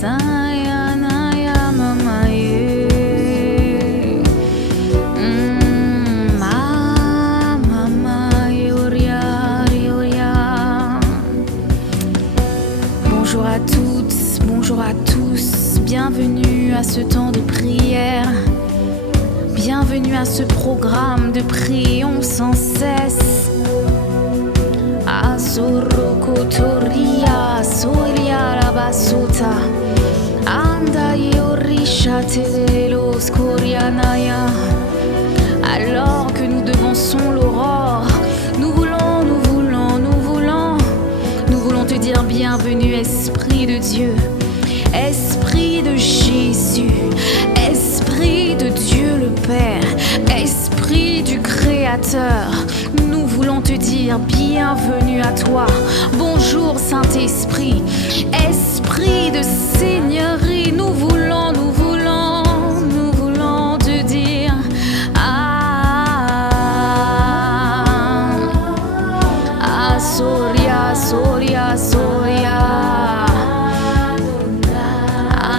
Bonjour à toutes, bonjour à tous, bienvenue à ce temps de prière, bienvenue à ce programme de prions sans cesse. Asorokotoria, soria rabasota, anda yorisha telelos korianaya. Alors que nous devançons l'aurore, nous voulons te dire bienvenue, Esprit de Dieu, Esprit de Jésus, Esprit de Dieu le Père, Esprit du Créateur. Nous voulons te dire bienvenue à toi. Bonjour Saint-Esprit, Esprit de Seigneurie, nous voulons te dire Soria, Soria, Soria,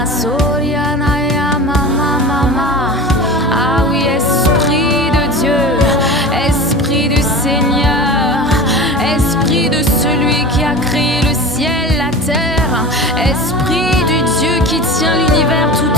Soria, Naya, Mama, Mama. Ah oui, Esprit de Dieu, Esprit du Seigneur, Esprit de celui qui a créé le ciel, la terre, Esprit du Dieu qui tient l'univers tout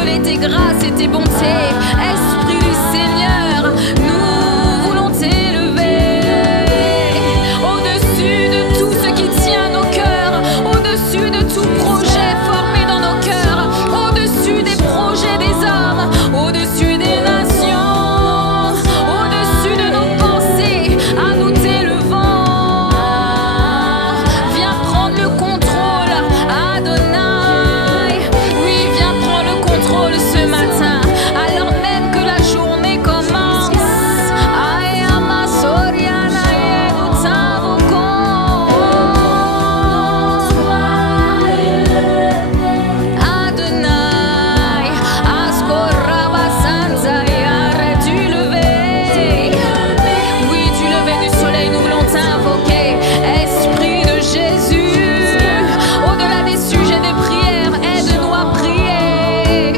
renouveler tes grâces et tes bontés. Esprit du Seigneur, nous voulons t'élever au-dessus de tout ce qui tient nos cœurs, au-dessus de tout projet formé dans nos cœurs, au-dessus des projets des hommes, au-dessus des nations, au-dessus de nos pensées. À nous t'élevons. Viens prendre le contrôle, Adonai. Oui, viens prendre le contrôle ce matin, alors même que la journée commence. Ayama Soriana, nous t'invoquons. Adonai, Askoraba Sanzai, arrête du lever. Oui, du lever du soleil, nous voulons t'invoquer. Esprit de Jésus, au-delà des sujets de prière, aide-nous à prier.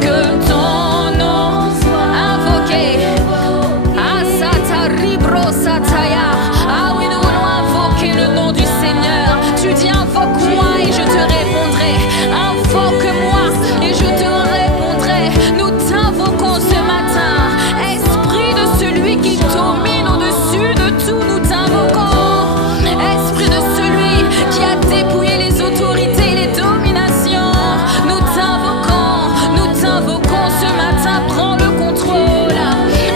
Que ton nom soit invoqué. Asata Ribro Sataya. Ah oui, nous voulons invoquer le nom du Seigneur. Tu dis invoque-moi et je te répondrai. Invoque-moi et je te répondrai. Nous t'invoquons ce matin. Esprit de celui qui domine au-dessus de tout, nous t'invoquons. Esprit de celui qui a dépouillé les autorités et les dominations, nous t'invoquons ce matin. Prends le contrôle.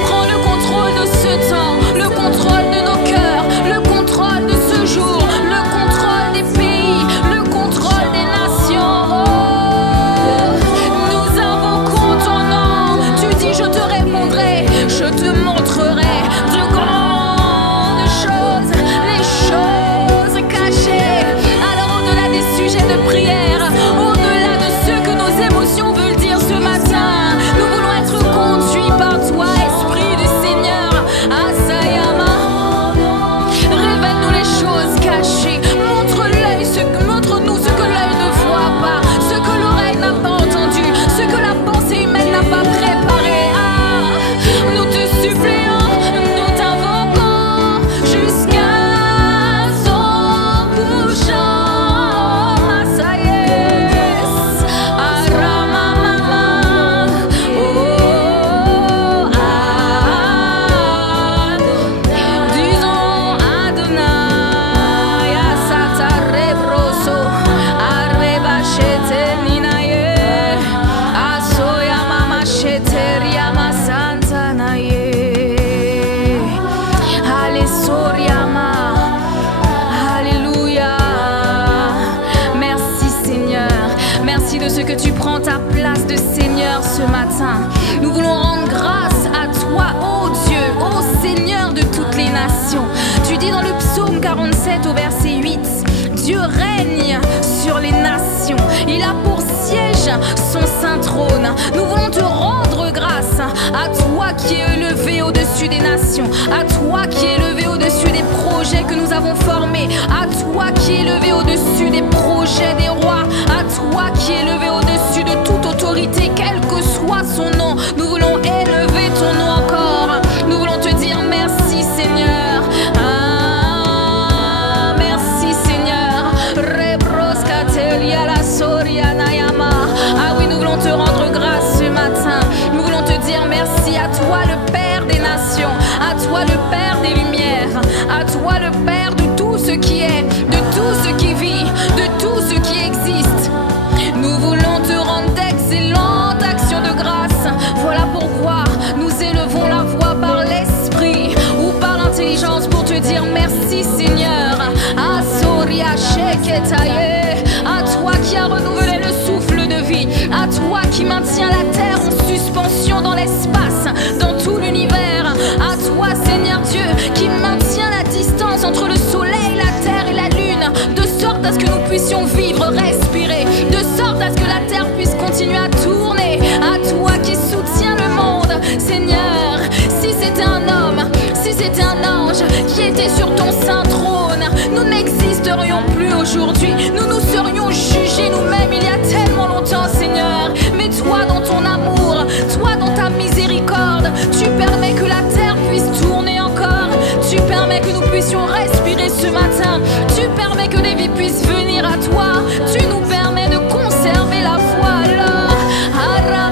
Prends le contrôle de ce temps, le contrôle de nos cœurs, le contrôle de ce jour, le contrôle des pays, le contrôle des nations. Oh, nous invoquons ton nom. Tu dis je te répondrai, je te montrerai de grandes choses, les choses cachées. Alors au-delà des sujets de prière, au-delà de ce que nos émotions veulent dire ce matin, nous voulons être conduits par toi, Esprit du Seigneur. Asayama, révèle-nous les choses cachées. Montre-nous ce que l'œil ne voit pas, ce que l'oreille n'a pas entendu, ce que la pensée humaine n'a pas préparé. Ah, nous te supplions, nous t'invoquons jusqu'à son couchant. Masayes, Aramamama, oh, disons Adonai, Asata Rebroso, Arebachete Ninaye, Asoya Mama Sheteria Masantanaye, Alessoriama. Alléluia. Merci Seigneur. Merci de ce que tu prends ta place de Seigneur ce matin. Nous voulons rendre grâce à toi, ô Dieu, ô Seigneur de toutes les nations. Tu dis dans le psaume 47 au verset 8, Dieu règne sur les nations. Il a pour siège son saint trône. Nous voulons te rendre grâce à toi qui es élevé au-dessus des nations, à toi qui es élevé au-dessus des projets que nous avons formés, à toi qui es élevé au-dessus des projets des rois, à toi qui es élevé au-dessus de toute autorité, quel que soit son nom. Nous voulons élever ton nom encore. Nous voulons te dire merci Seigneur. Ah, merci Seigneur. Rebroskatelia la Soria Nayama. Ah oui, nous voulons te rendre grâce ce matin. Nous voulons te dire merci à toi le Père des nations, à toi le Père des lumières, à toi le Père de tout ce qui est, de tout ce qui vit, de tout ce qui existe. Nous voulons te rendre d'excellentes actions de grâce. Voilà pourquoi nous élevons la voix par l'esprit ou par l'intelligence pour te dire merci Seigneur. Asoria Sheketaye, à toi qui as renouvelé le souffle de vie, à toi qui maintiens la terre en suspension dans l'espace, dans tout l'univers, à toi Seigneur Dieu qui maintient la distance entre le soleil, la terre et la lune, de sorte à ce que nous puissions vivre, respirer, de sorte à ce que la terre puisse continuer à tourner, à toi qui soutiens le monde. Seigneur, si c'était un homme, si c'était un ange qui était sur ton saint trône, nous n'existerions plus aujourd'hui, nous nous serions jugés nous-mêmes il y a tellement longtemps Seigneur. Mais toi dans ton amour, toi dans ta miséricorde, tu permets que la terre puisse tourner encore, tu permets que nous puissions respirer ce matin, tu permets que les vies puissent venir à toi, tu nous permets de conserver la foi. Alors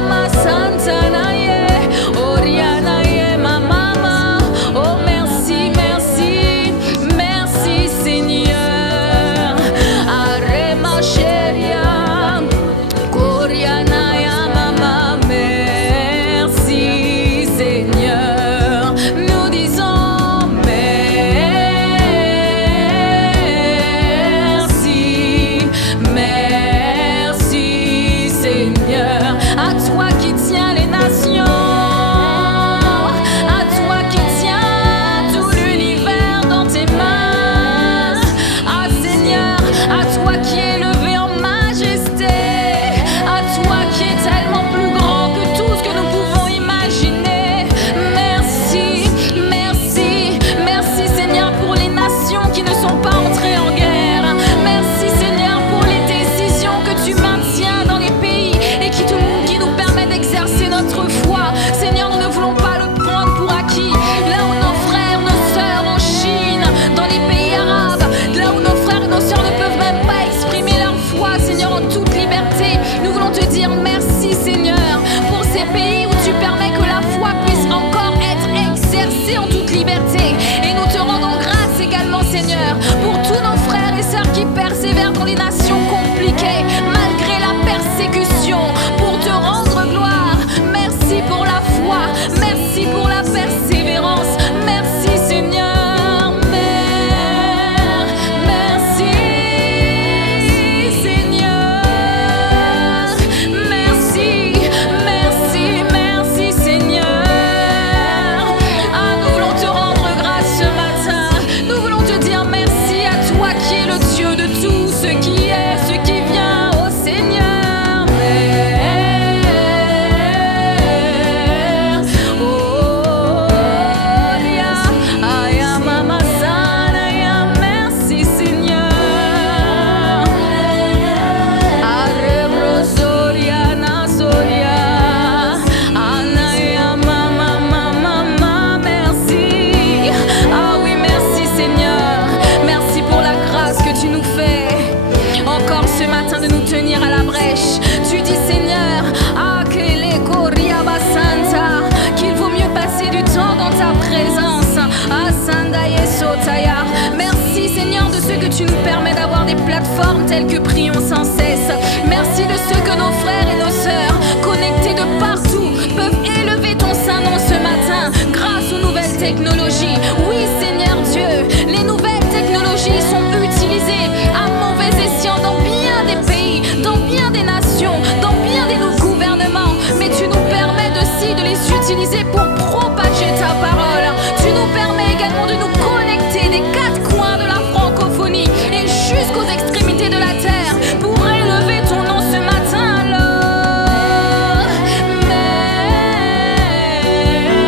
plateforme telle que Prions sans cesse. Merci de ce que nos frères et nos sœurs, connectés de partout, peuvent élever ton saint nom ce matin grâce aux nouvelles technologies. Oui, Seigneur Dieu, les nouvelles technologies sont utilisées à mauvais escient dans bien des pays, dans bien des nations, dans bien des gouvernements. Mais tu nous permets aussi de les utiliser pour propager ta parole. Tu nous permets également de nous connecter des quatre coins de la francophonie et jusqu'aux extrémités de la terre pour élever ton nom ce matin. Alors,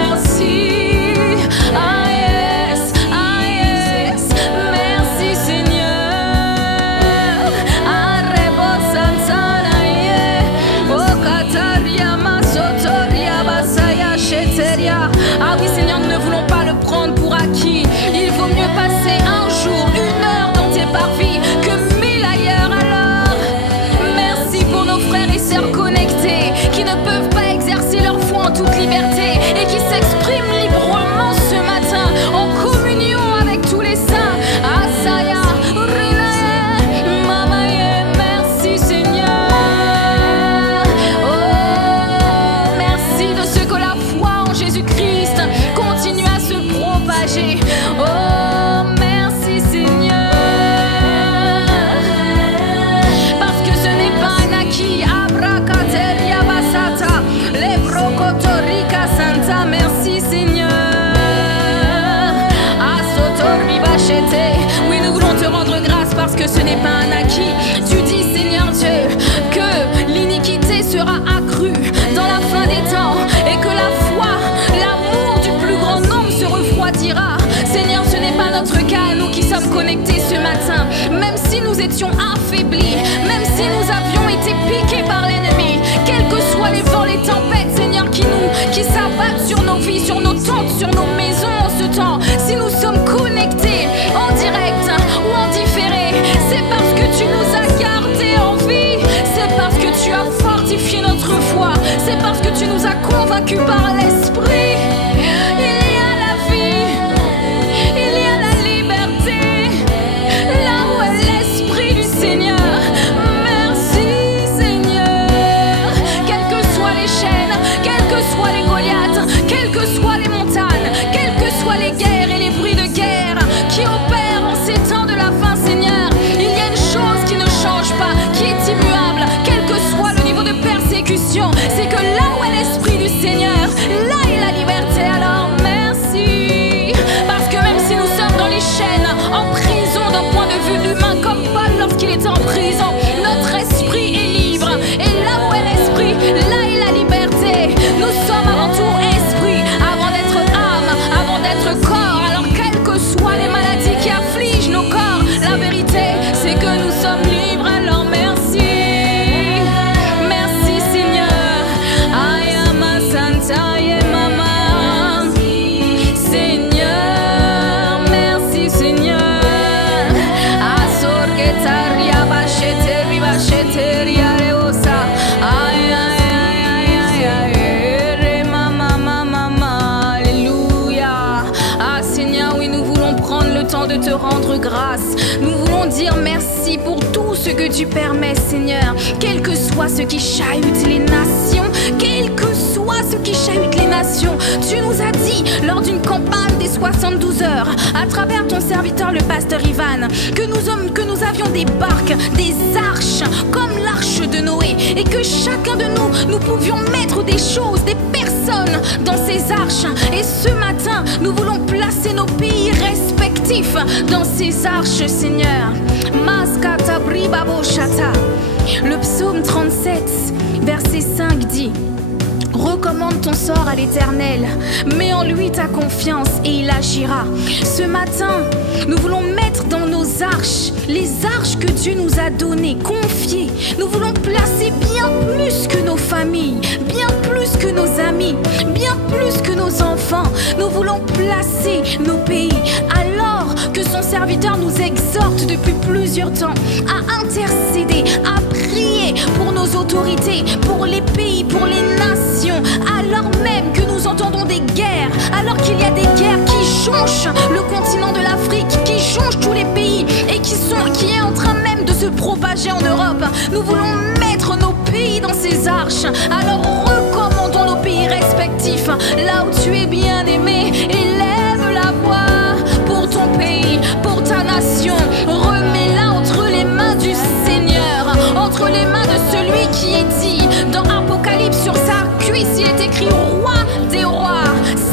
merci. Ah yes, merci Seigneur. Arrebo Santana, oh Kataria Masotoria Basaya Sheteria. Ah oui Seigneur, nous ne voulons pas le prendre pour acquis. Il vaut mieux passer un jour, une heure dans tes parvis que 1000 ailleurs. Alors, merci pour nos frères et sœurs connectés qui ne peuvent pas exercer leur foi en toute liberté et qui s'expriment librement ce matin en communion avec tous les saints. Asaya, Rinae, Mamaye, merci Seigneur. Oh, merci de ce que la foi en Jésus-Christ continue à se propager. Oh, merci Seigneur. Parce que ce n'est pas un acquis. Abracateria Basata, les Brocotorica Santa, merci Seigneur. Asotori Bachete, oui, nous voulons te rendre grâce parce que ce n'est pas un acquis. Tu dis, Seigneur Dieu, que l'iniquité sera accrue dans la fin des temps et que la foi, l'amour du plus grand nombre se refroidira. Seigneur, ce n'est pas notre cas, nous qui sommes connectés ce matin. Même si nous étions affaiblis, même si nous avions été piqués par l'ennemi, quels que soient les vents, les tempêtes, Seigneur, qui s'abattent sur nos vies, sur nos tentes, sur nos maisons en ce temps, si nous sommes connectés en direct ou en différé, c'est parce que tu nous as gardés en vie, c'est parce que tu as fortifié notre foi, c'est parce que tu nous as convaincus par l'Esprit. Il y a la vie, il y a la liberté, là où est l'Esprit du Seigneur. Merci Seigneur. Quelles que soient les chaînes, quelles que soient les Goliaths, quelles que soient les montagnes, quelles que soient les guerres et les bruits de guerre qui opèrent en ces temps de la fin, Seigneur, il y a une chose qui ne change pas, qui est immuable, quel que soit le niveau de persécution, c'est que là où est l'Esprit du Seigneur, là est la liberté. Alors merci, parce que même si nous sommes dans les chaînes, en prison d'un point de vue humain, comme Paul lorsqu'il était en prison, notre esprit est libre. Et là où est l'esprit, là est la liberté. Nous sommes avant tout esprit, avant d'être âme, avant d'être corps. Alors quelles que soient les maladies qui affligent nos corps, la vérité c'est que nous sommes libres. Alors merci, merci Seigneur. Ayama Santa ye Mama, Seigneur, merci Seigneur. Asorgetaria Bacheteria Bacheteria Reosa, ay ay ay ay ay ay, Mama Mama, alléluia. Ah Seigneur, oui, nous voulons prendre le temps de te rendre grâce. Nous voulons dire merci pour tout ce que tu permets, Seigneur. Quel que soit ce qui chahute les nations, quel que soit ce qui chahute les nations, tu nous as dit lors d'une campagne des 72 heures, à travers ton serviteur le pasteur Ivan, que nous avions des barques, des arches, comme l'arche de Noé, et que chacun de nous pouvions mettre des choses, des personnes dans ces arches. Et ce matin, nous voulons placer nos pays respectifs dans ces arches, Seigneur. Maskata bribabo shata. Le psaume 37, verset 5 dit: recommande ton sort à l'Éternel, mets en lui ta confiance et il agira. Ce matin, nous voulons mettre dans nos arches, les arches que Dieu nous a données, confiées. Nous voulons placer bien plus que nos familles, bien plus que nos amis, bien plus que nos enfants. Nous voulons placer nos pays. Alors que son serviteur nous exhorte depuis plusieurs temps à intercéder, à prier pour nos autorités, pour les pays, pour les nations, alors même que nous entendons des guerres, alors qu'il y a des guerres qui jonchent le continent de l'Afrique, qui jonchent tous les pays et qui est en train même de se produire voyager en Europe. Nous voulons mettre nos pays dans ces arches. Alors recommandons nos pays respectifs. Là où tu es bien aimé, élève la voix pour ton pays, pour ta nation. Remets-la entre les mains du Seigneur, entre les mains de celui qui est dit dans Apocalypse, sur sa cuisse il est écrit roi des rois,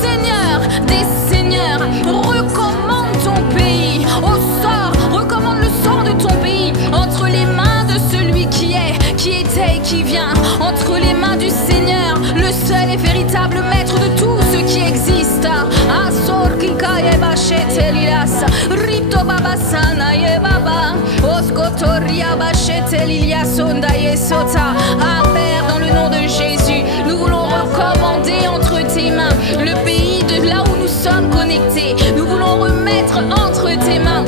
Seigneur des seigneurs. Recommande ton pays au sort, recommande le sort de ton pays entre les mains de celui qui est, qui était et qui vient, entre les mains du Seigneur, le seul et véritable maître de tout ce qui existe. Asor kikaye bachete lilas, rito babasana ye baba, oskotoria bachete liliasonda yesota. Ah Père, dans le nom de Jésus, nous voulons recommander entre tes mains le pays de là où nous sommes connectés. Nous voulons remettre entre tes mains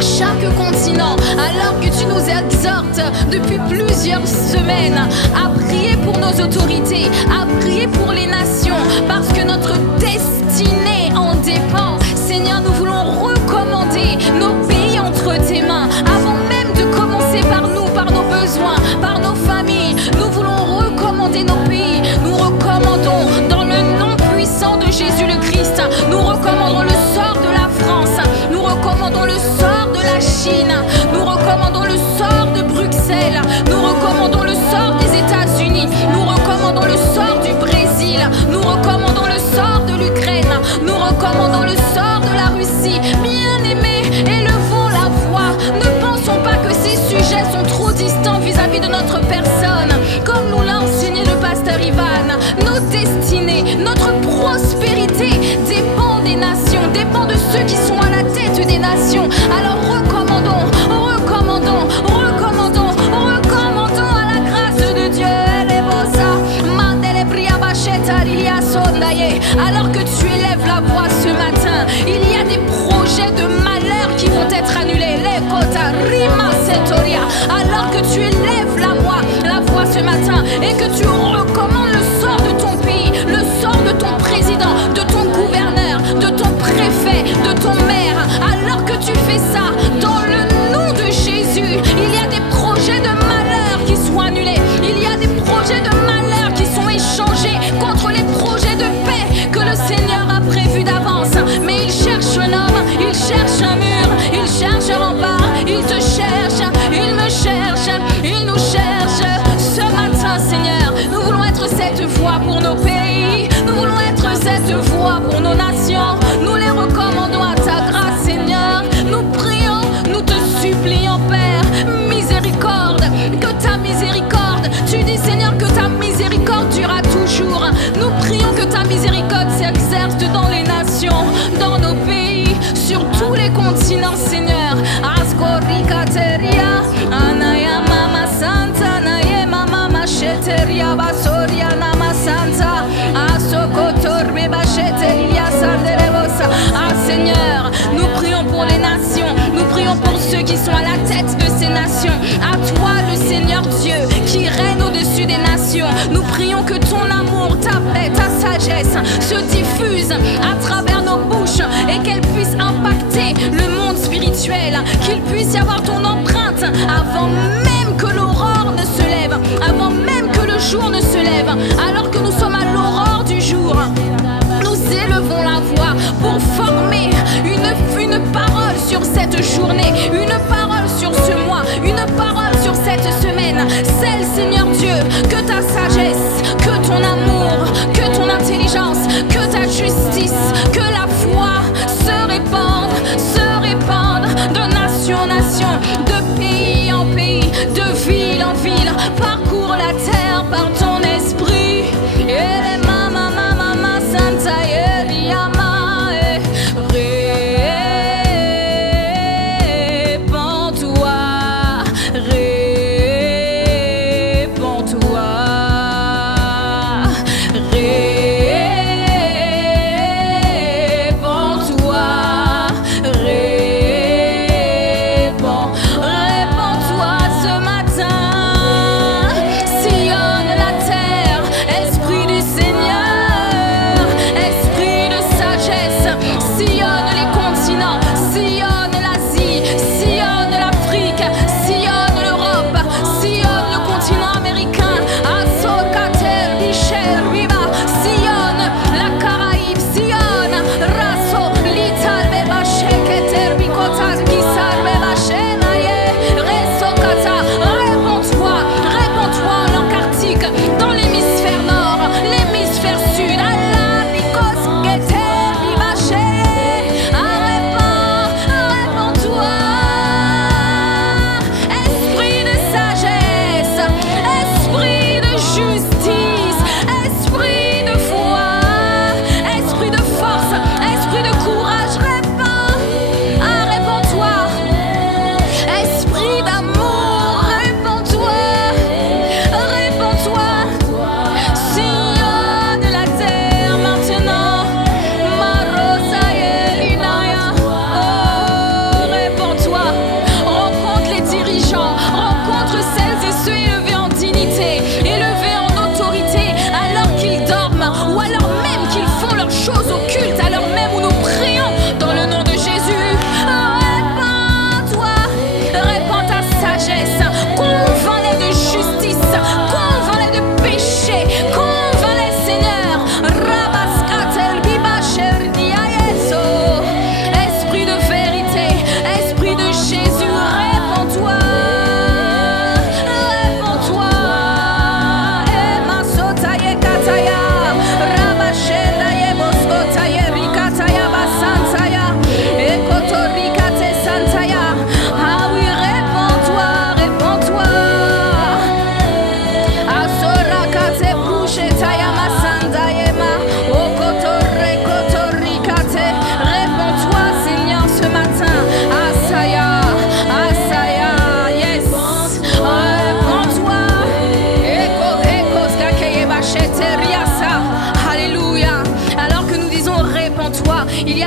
chaque continent, alors que tu nous exhortes depuis plusieurs semaines à prier pour nos autorités, à prier pour les nations, parce que notre destinée en dépend. Seigneur, nous voulons recommander nos pays entre tes mains, avant même de commencer par nous, par nos besoins, par nos familles. Nous voulons recommander nos pays. Nous recommandons dans le nom puissant de Jésus le Christ. Nous recommandons le sort de la France. Nous recommandons le sort de la Chine. Nous recommandons le sort de Bruxelles. Nous recommandons le sort des États-Unis. Nous recommandons le sort du Brésil. Nous recommandons le sort de l'Ukraine. Nous recommandons le sort de la Russie. Bien-aimés, élevons la voix. Ne pensons pas que ces sujets sont trop distants vis-à-vis de notre personne. Comme nous l'a enseigné le pasteur Ivan, nos destinées, notre prospérité dépend des nations, dépend de ceux qui sont à la tête des nations. Alors recommandons, recommandons, recommandons, recommandons à la grâce de Dieu. Alors que tu élèves la voix ce matin, il y a des projets de malheur qui vont être annulés. Alors que tu élèves la voix ce matin et que tu recommandes le sort de ton pays, le sort de ton président, de ton gouverneur, de ton préfet, de ton maire, alors que tu fais ça dans le nom de Jésus, il y a des projets de malheur qui sont annulés, il y a des projets de malheur qui sont échangés contre les projets de paix que le Seigneur a prévus d'avance. Mais il cherche un homme, il cherche un mur, il cherche un rempart, il te cherche, il me cherche, il nous cherche. Ce matin, Seigneur, nous voulons être cette voix pour nos pays, nous voulons être cette voix pour nos nations. Nous les recommandons à ta grâce, Seigneur. Nous prions, nous te supplions, Père, miséricorde, que ta miséricorde, tu dis, Seigneur, que ta miséricorde durera toujours. Nous prions que ta miséricorde s'exerce dans les nations, dans nos pays, sur tous les continents, Seigneur. Ascorikateria, Anaya Mama Santa, Naye Mama Macheteria, Basoria Nama Santa, Asokotorbe Bacheteria Sanderebosa. Ah Seigneur, nous prions pour les nations, nous prions pour ceux qui sont à la tête de ces nations. À toi, le Seigneur Dieu, qui règne au-dessus des nations. Nous prions que ton amour, ta paix, ta sagesse se diffuse à travers nos bouches et qu'elle puisse impacter le monde spirituel, qu'il puisse y avoir ton empreinte avant même que l'aurore ne se lève, avant même que le jour ne se lève, alors que nous sommes à l'aurore du jour. Nous élevons la voix pour former une parole sur cette journée, une parole sur ce mois, une parole sur cette semaine. Celle, Seigneur Dieu, que ta sagesse, que ton amour, que ton intelligence, que ta justice, que la foi se répande de nation en nation, de pays en pays, de ville en ville. Parcours la terre par ton esprit. Répands-toi, répands-toi.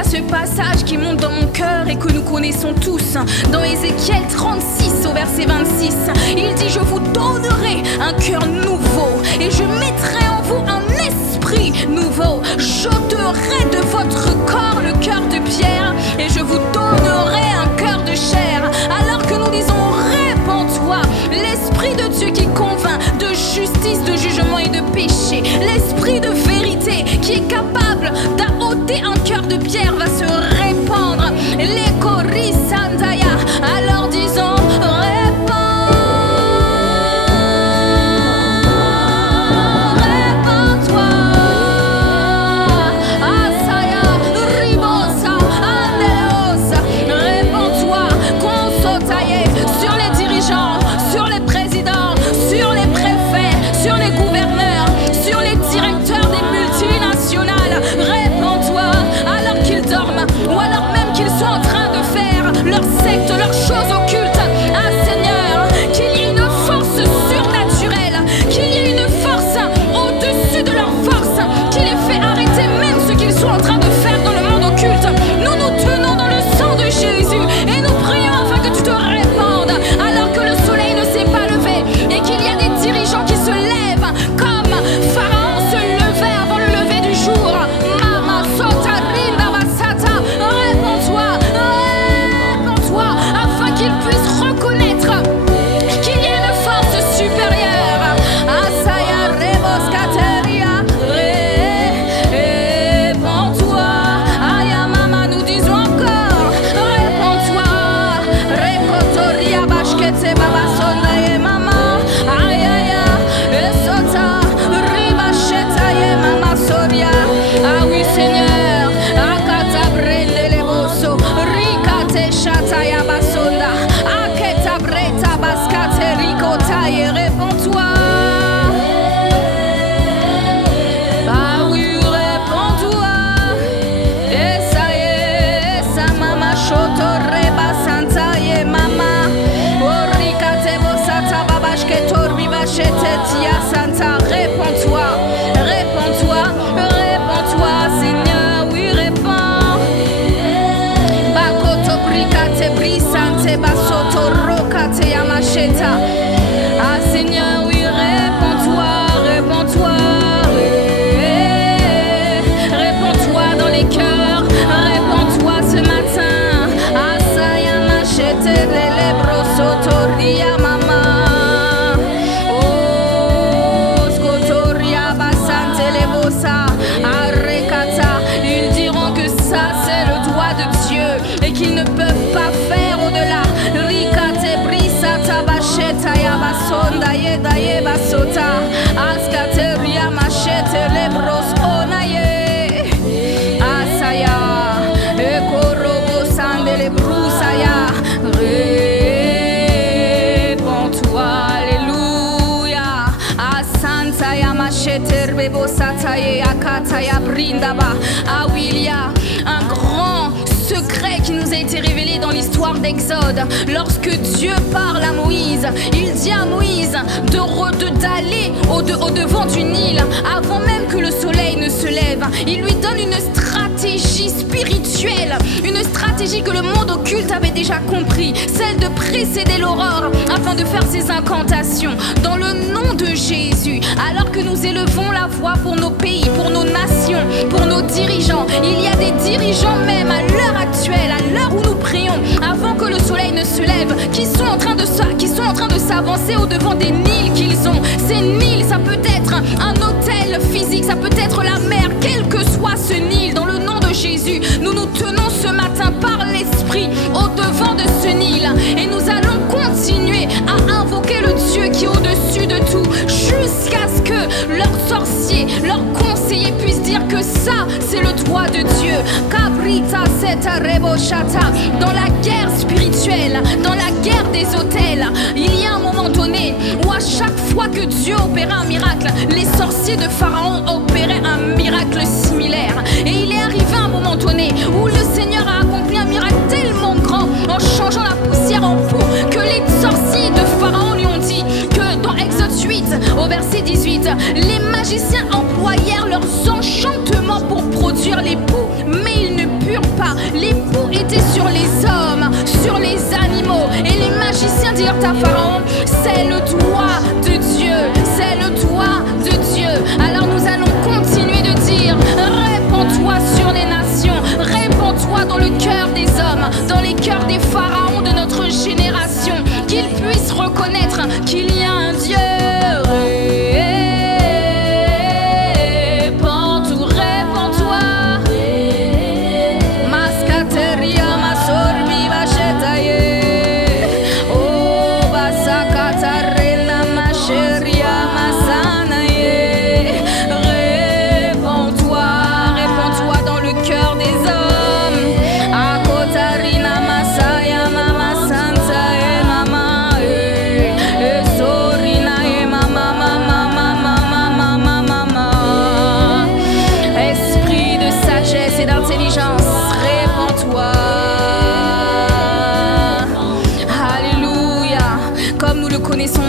a ce passage qui monte dans mon cœur et que nous connaissons tous. Dans Ézéchiel 36 au verset 26, il dit: je vous donnerai un cœur nouveau et je mettrai en vous un esprit nouveau. J'ôterai de votre corps le cœur de pierre et je vous donnerai un cœur de chair. Alors que nous disons: répands-toi, l'esprit de Dieu qui convainc de justice, de jugement et de péché, l'esprit de vérité qui est capable d'ôter un cœur de pierre va se répandre. Les Korisandaya, alors disons: leurs choses occultes. Ah Seigneur, qu'il y ait une force surnaturelle, qu'il y ait une force au-dessus de leur force, qui les fait arrêter même ce qu'ils sont en train de faire dans le monde occulte. Nous nous tenons dans le sang de Jésus et nous prions afin que tu te répandes alors que le soleil ne s'est pas levé et qu'il y a des dirigeants qui se lèvent comme Pharaon se levait avant le lever du jour. Mama Sota Rinda Basata, réponds-toi, afin qu'ils puissent reconnaître qu'il y a une force supérieure. Asaya Rebos Kateria, réponds-toi. Aya Mama, nous disons encore: réponds-toi. Rekotoria Bashkete Baba Sondaye Mama, Ayaya, Esota, Ribasheta Ye Mama Soria. Ah oui Seigneur, Akata Brende Leboso, Rikate Shataya Basonda, Aketa Breta Baskate Rikotaye, réponds-toi. Ah oui, réponds-toi. Et ça y est, sa mama shoto reba santa ye mama. Orikate bosata babashketo ribashete tia santa. Réponds-toi, réponds-toi, réponds-toi, Seigneur, oui, réponds. Bakoto brikate brisante basoto rokate yamasheta. Ah Seigneur, oui, réponds-toi, réponds-toi. Réponds-toi dans les cœurs, réponds-toi ce matin. Asaya machete lelebro sotoria mama. Oh, scotoria basante lebosa. Arekata, ils diront que ça c'est le doigt de Dieu et qu'ils ne peuvent pas faire au-delà. Rikate brisata bacheta ya basonda yeda ye basota. Askateria machete lebros onaye. Asaya, ekorobo sandele brusaya. Réponds-toi, alléluia. Asantaya machete rebebo sataye akataya brindaba. Ah oui, il y a un grand secret qui nous a été révélé dans l'histoire d'Exode. Lorsque Dieu parle à Moïse, il dit à Moïse d'aller au-devant du Nil avant même que le soleil ne se lève. Il lui donne une stratégie spirituelle, une stratégie que le monde occulte avait déjà compris, celle de précéder l'aurore afin de faire ses incantations dans le nom de Jésus. Alors que nous élevons la voix pour nos pays, pour nos nations, pour nos dirigeants, il y a des dirigeants même à l'heure actuelle, à l'heure où nous prions, avant que le soleil ne se lève, qui sont en train de s'avancer au-devant des Nils qu'ils ont. Ces Nils, ça peut être un hôtel physique, ça peut être la mer, quel que soit ce Nil, dans le nom de Jésus, nous nous tenons ce matin par l'Esprit au-devant de ce Nil et nous allons continuer à invoquer le Dieu qui est au-dessus de tout jusqu'à ce que leurs sorciers, leurs conseillers puissent dire que ça, c'est le doigt de Dieu. Cabrita seta rebochata. Dans la guerre spirituelle, dans la guerre des hôtels, il y a un moment donné où à chaque fois que Dieu opérait un miracle, les sorciers de Pharaon opéraient un miracle similaire. Et il est arrivé un moment donné où le Seigneur a accompli un miracle tellement grand en changeant la poussière en poux que les sorciers de Pharaon lui ont dit que dans Exode 8 au verset 18, les magiciens employèrent leurs enchantements pour produire les poux, mais ils ne purent à Pharaon, c'est le doigt de Dieu, c'est le doigt de Dieu. Alors nous allons continuer de dire, répands-toi sur les nations, répands-toi dans le cœur des hommes, dans les cœurs des pharaons de notre génération, qu'ils puissent reconnaître qu'il y a un Dieu.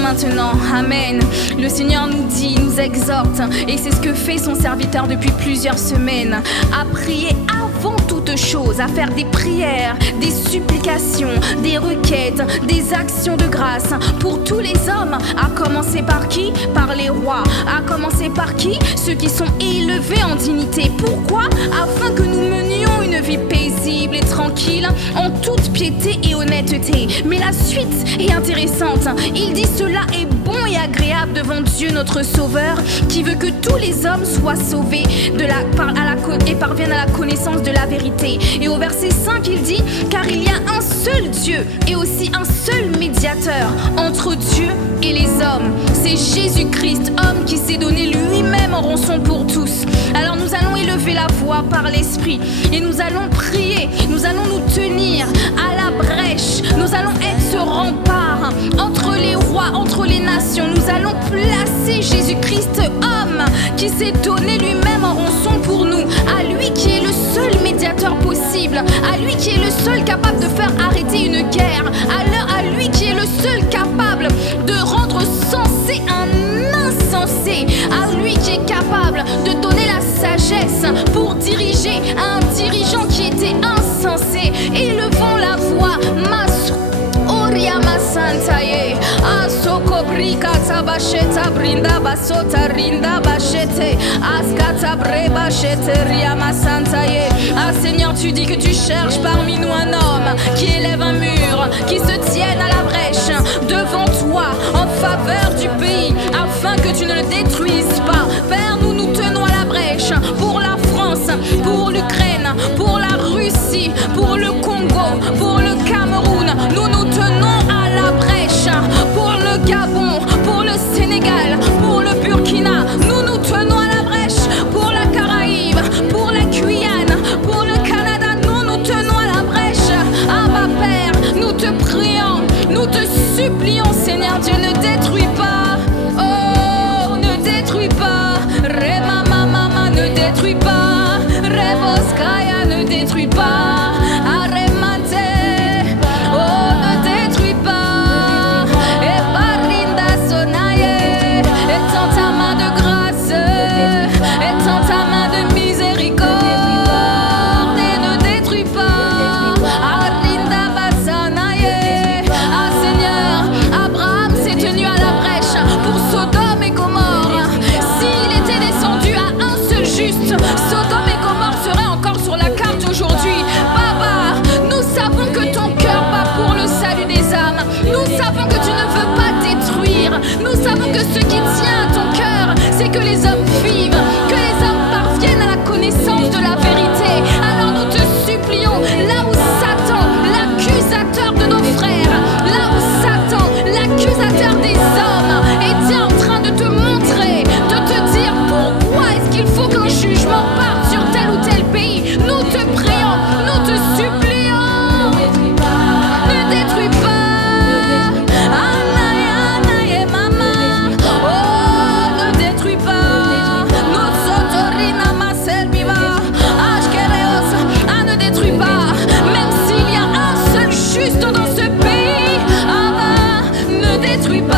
Maintenant, amen. Le Seigneur nous dit, nous exhorte, et c'est ce que fait son serviteur depuis plusieurs semaines, à prier avant toute chose, à faire des prières, des supplications, des requêtes, des actions de grâce pour tous les hommes, à commencer par qui? Par les rois. À commencer par qui? Ceux qui sont élevés en dignité. Pourquoi? Afin que nous menions une vie paisible et tranquille, en toute piété et honnêteté. Mais la suite est intéressante. Il dit, cela est bon et agréable devant Dieu notre Sauveur, qui veut que tous les hommes soient sauvés et parviennent à la connaissance de la vérité. Et au verset 5, il dit, car il y a un seul Dieu et aussi un seul médiateur entre Dieu et les hommes. C'est Jésus-Christ, homme qui s'est donné lui-même en rançon pour tous. Alors nous allons élever la voix par l'Esprit et nous allons prier, nous allons nous tenir à la brèche, nous allons être ce rempart entre les rois, entre les nations. Nous allons placer Jésus-Christ, homme qui s'est donné lui-même en rançon pour nous, à lui qui est le seul médiateur possible, à lui qui est le seul capable de faire arrêter une guerre, à lui qui est le seul capable de rendre sensé un insensé, à lui qui est capable de donner la sagesse pour diriger un dirigeant qui était insensé. Élevons la voix, Santaye, Asoko Brika Tabasheta Brinda Basota Rinda Bachete, Askata Breba Cheteriama Santaye. Ah Seigneur, tu dis que tu cherches parmi nous un homme qui élève un mur, qui se tienne à la brèche devant toi en faveur du pays, afin que tu ne le détruises pas. Père, nous nous tenons à la brèche pour la France, pour l'Ukraine, pour la Russie, pour le Congo, pour le Cameroun. Nous nous tenons à la brèche pour le Gabon, pour le Sénégal, pour le Burkina. Nous nous tenons à la brèche pour la Caraïbe, pour la Guyane, pour le Canada. Nous nous tenons à la brèche. Ah ma Père, nous te prions, nous te supplions, Seigneur Dieu, ne détruis pas. Oh, ne détruis pas. Rema mama, ne détruis pas. Revoskaya, ne détruis pas. Sodome et Gomorrhe seraient encore sur la carte aujourd'hui. Papa, nous savons que ton cœur bat pour le salut des âmes. Nous savons que tu ne veux pas détruire. Nous savons que ce qui tient à ton cœur, c'est que les hommes vivent, que les hommes parviennent à la connaissance de la vérité. Alors nous te supplions, là où Satan, l'accusateur de nos frères, là où Satan, l'accusateur des hommes, est en train de te montrer, de te dire pourquoi est-ce qu'il faut qu'un jugement parte sur tel ou tel pays. Nous te prions, nous te supplions. Ne détruis pas. Anaï, anaï, maman. Oh, ne détruis pas. Nous sotorina ma serviva. Ashkereos, ah, ne détruis pas. Même s'il y a un seul juste dans ce pays. Ah, ne détruis pas.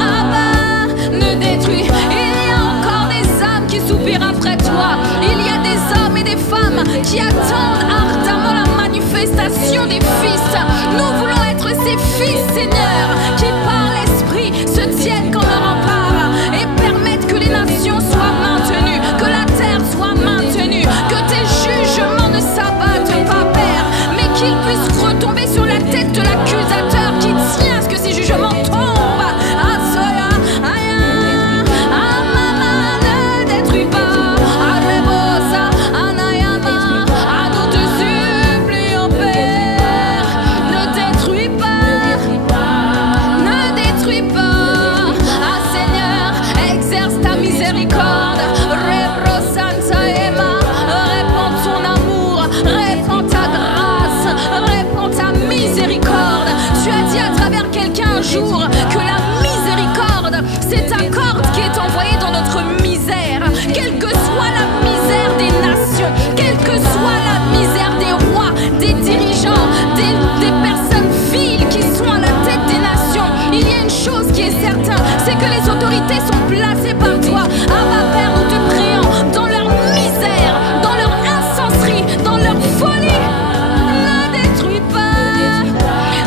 Ah, ne détruis. Il y a encore des âmes qui soupirent après toi. Il y a des hommes et des femmes qui attendent ardemment la manifestation des fils. Nous voulons être ces fils, Seigneur, qui par l'Esprit se tiennent comme un rempart et permettent que les nations soient maintenues, que la terre soit maintenue, que tes jugements ne s'abattent pas, Père, mais qu'ils puissent retomber sur la tête de l'accusateur qui tient à ce que ces jugements tombent. Que la miséricorde, c'est ta corde qui est envoyée dans notre misère, quelle que soit la misère des nations, quelle que soit la misère des rois, des dirigeants, des personnes viles qui sont à la tête des nations. Il y a une chose qui est certaine, c'est que les autorités sont placées par toi. Abba Père, nous te prions, dans leur misère, dans leur insensiterie, dans leur folie, ne détruis pas.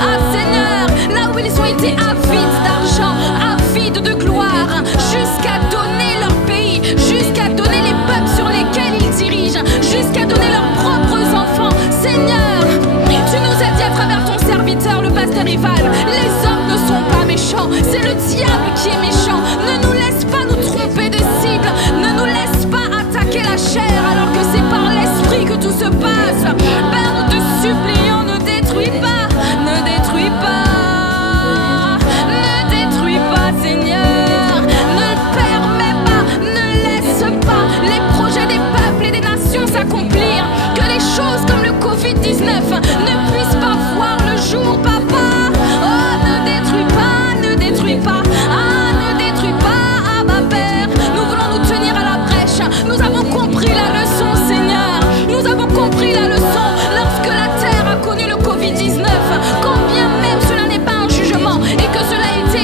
Ah Seigneur, là où ils ont été avides d'argent, avides de gloire, jusqu'à donner leur pays, jusqu'à donner les peuples sur lesquels ils dirigent, jusqu'à donner leurs propres enfants. Seigneur, tu nous as dit à travers ton serviteur, le pasteur Ival, les hommes ne sont pas méchants, c'est le diable qui est méchant. Ne nous laisse pas nous tromper de cible, ne nous laisse pas attaquer la chair alors que c'est par l'esprit que tout se passe. Père, nous te supplions, ne détruis pas, ne détruis pas. Seigneur, ne permets pas, ne laisse pas les projets des peuples et des nations s'accomplir, que les choses comme le Covid-19 ne puissent pas voir le jour, papa. Oh, ne détruis pas, ah, ne détruis pas, Abba Père. Nous voulons nous tenir à la brèche, nous avons compris la leçon, Seigneur, nous avons compris la leçon lorsque la terre a connu le Covid-19, combien même cela n'est pas un jugement et que cela a été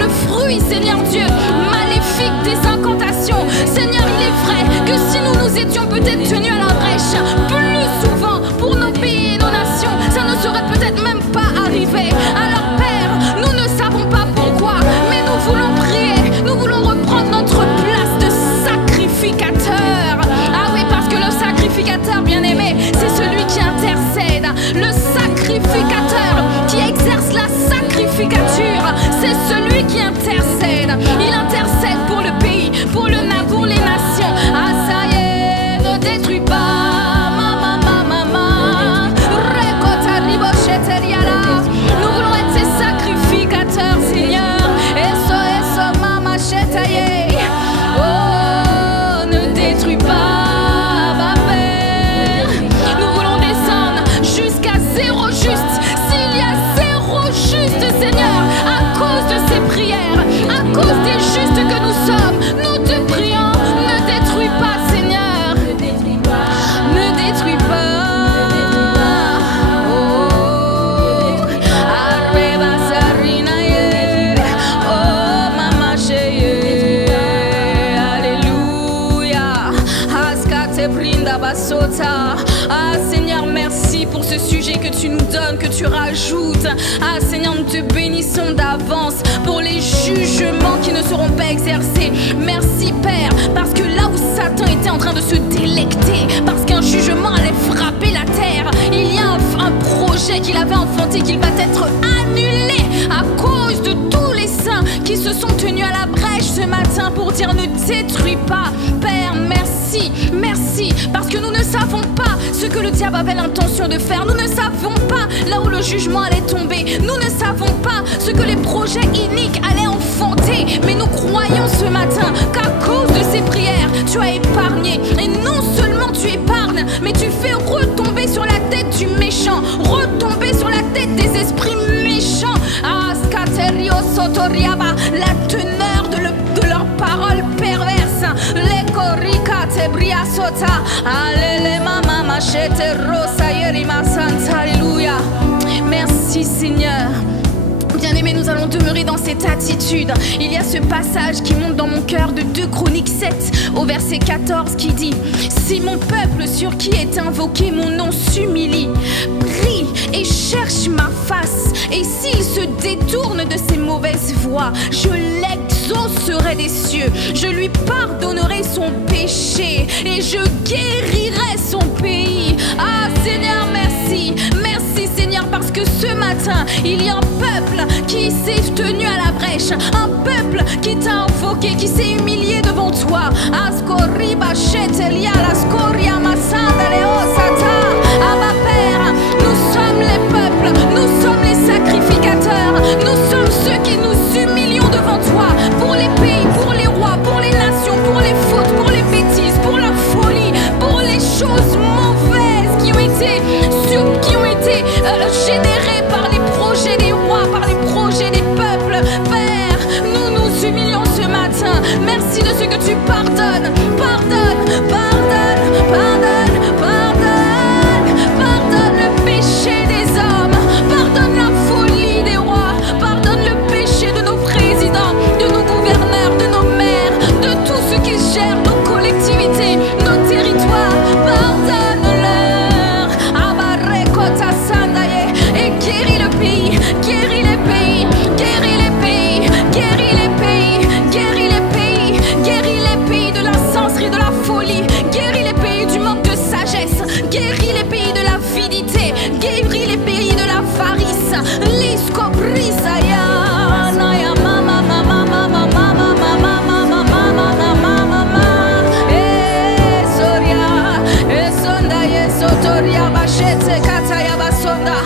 le fruit, Seigneur Dieu, maléfique des incantations. Seigneur, il est vrai que si nous étions peut-être tenus à la brèche plus souvent pour nos pays et nos nations, ça ne serait peut-être même pas arrivé. Alors Père, nous ne savons pas pourquoi, mais nous voulons prier, nous voulons reprendre notre place de sacrificateur. Ah oui, parce que le sacrificateur, bien-aimé, c'est celui qui intercède. Le sacrificateur qui exerce la sacrificature, c'est celui qui intercède. Il intercède pour le pays, pour les nations. Ah ça y est, ne détruis pas. Nous voulons être ces sacrificateurs, Seigneur. Oh, ne détruis pas, ma Père. Nous voulons descendre jusqu'à zéro juste. S'il y a zéro juste, Seigneur, à cause de ces prières, à cause des justes que nous sommes, nous te prions, ne détruis pas, Seigneur. Ne détruis pas. Ne détruis pas. Ah Seigneur, merci pour ce sujet que tu nous donnes, que tu rajoutes. Ah Seigneur, nous te bénissons d'avance pour les jugements qui ne seront pas exercés. Merci Père, parce que là où Satan était en train de se délecter, parce qu'un jugement allait frapper la terre, il y a un projet qu'il avait enfanté qu'il va être annulé à cause de tous les saints qui se sont tenus à la brèche ce matin pour dire ne détruis pas. Père, merci, merci, parce que nous ne savons pas ce que le diable avait l'intention de faire. Nous ne savons pas là où le jugement allait tomber. Nous ne savons pas ce que les projets iniques allaient enfanter. Mais nous croyons ce matin qu'à cause de ces prières, tu as épargné. Et non seulement tu épargnes, mais tu fais retomber sur la tête du méchant, retomber sur la tête des esprits méchants. Ah, Skaterio Sotoriaba, la teneur de leurs paroles perverses. Les korika te bria sota, alele mama machete rosa yerima santa, alléluia. Merci Seigneur. Bien-aimés, nous allons demeurer dans cette attitude. Il y a ce passage qui monte dans mon cœur de 2 Chroniques 7 au verset 14 qui dit: si mon peuple sur qui est invoqué mon nom s'humilie, prie et cherche ma face, et s'il se détourne de ses mauvaises voies, je l'exaucerai des cieux, je lui pardonnerai son péché et je guérirai son pays. Ah Seigneur, merci. Merci Seigneur, parce que ce matin, il y a un peuple qui s'est tenu à la brèche, un peuple qui t'a invoqué, qui s'est humilié devant toi. Abba Père, nous sommes les peuples, nous sommes les sacrificateurs, nous sommes ceux qui nous humilions devant toi, pour les pays, pour les rois, pour les nations, pour les fautes, pour les bêtises, pour la folie, pour les choses mauvaises qui ont été générées par les projets des rois, par les projets des peuples. Père, nous nous humilions ce matin. Merci de ce que tu pardonnes. Pardonne, pardonne, pardonne, pardonne. Pardonne le péché des hommes. Pardonne la folie des rois. Pardonne le péché de nos présidents, de nos gouverneurs, de nos maires, de tous ceux qui gèrent nos collectivités, nos territoires. Pardonne-leur. Abarekota Sandaye. Et guéris le pays, guéris les pays, guéris les pays, guéris les pays, guéris les pays, guéris les pays de l'incenserie, de la folie, guéris les pays du manque de sagesse, guéris les pays de l'avidité, guéris les pays de l'avarice. Liscobrisaya, naya mama mama mama mama mama mama mama mama. Soria, sonda sotoria bachete kataya basonda.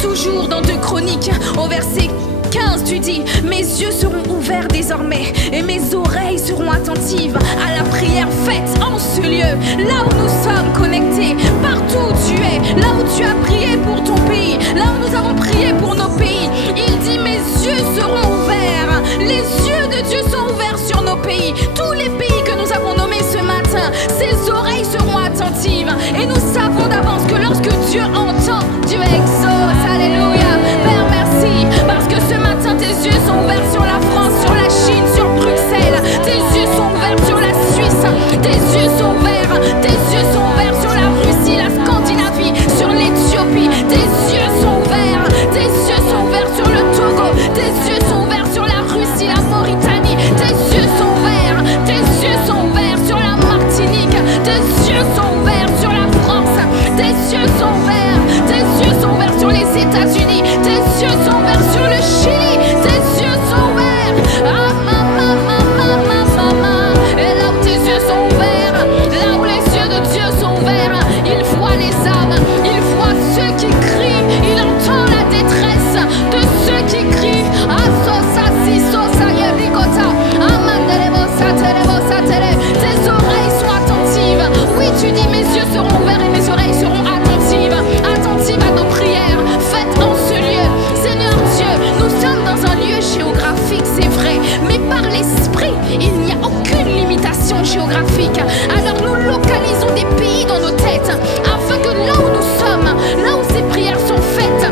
Toujours dans 2 Chroniques, au verset 15, tu dis: mes yeux seront ouverts désormais et mes oreilles seront attentives à la prière faite en ce lieu, là où nous sommes connectés, partout où tu es, là où tu as prié pour ton pays, là où nous avons prié pour nos pays. Il dit: mes yeux seront ouverts, les yeux de Dieu sont ouverts sur nos pays, tous les pays que nous avons nommés ce matin, ses oreilles seront attentives, et nous savons d'avance que lorsque Dieu entend, Dieu exauce. Alléluia. Père, merci, parce que ce matin tes yeux sont ouverts sur la France, sur la Chine, sur Bruxelles, tes yeux sont ouverts sur la Suisse, tes yeux sont ouverts, tes yeux sont ouverts sur la Russie, la Scandinavie, sur l'Éthiopie, tes yeux sont ouverts, tes yeux sont ouverts sur le Togo, tes yeux sont ouverts sur la Russie, la Mauritanie, tes yeux sont ouverts, tes yeux sont ouverts sur la Martinique, tes yeux sont ouverts sur la France, tes yeux sont ouverts, tes yeux sont ouverts sur les États-Unis, tes yeux sont ouverts sur le Chili, tes yeux sont ouverts. Ah maman, maman, maman, maman. Et là où tes yeux sont ouverts, là où les yeux de Dieu sont ouverts, il voit les âmes, il voit ceux qui crient, il entend la détresse de ceux qui crient. Ah sosa si sosa yerikota, amanderebo saterebo satere. Tes oreilles sont attentives. Oui, tu dis: mes yeux seront ouverts et mes oreilles seront attentives, attentives à nos prières faites en ce lieu. Seigneur Dieu, nous sommes dans un lieu géographique, c'est vrai, mais par l'Esprit, il n'y a aucune limitation géographique. Alors nous localisons des pays dans nos têtes, afin que là où nous sommes, là où ces prières sont faites,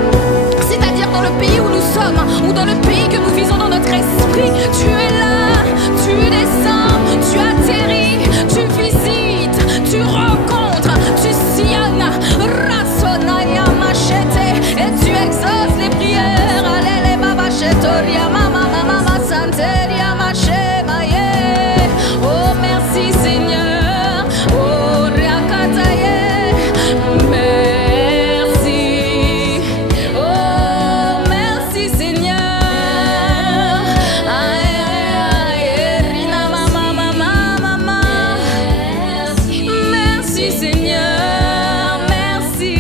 c'est-à-dire dans le pays où nous sommes, ou dans le pays que nous visons dans notre esprit, tu es là, tu descends, tu atterris, tu visites, tu rencontres, tu sillonnes, Rasonaya machete, et tu exauces les prières. Allez, baba chetoria, mama, mama, santeria, maché, maye. Oh, merci Seigneur, oh, riakataye, merci, oh, merci Seigneur. Aïe, aïe, aïe, rina, mama, mama, mama. Merci Seigneur, merci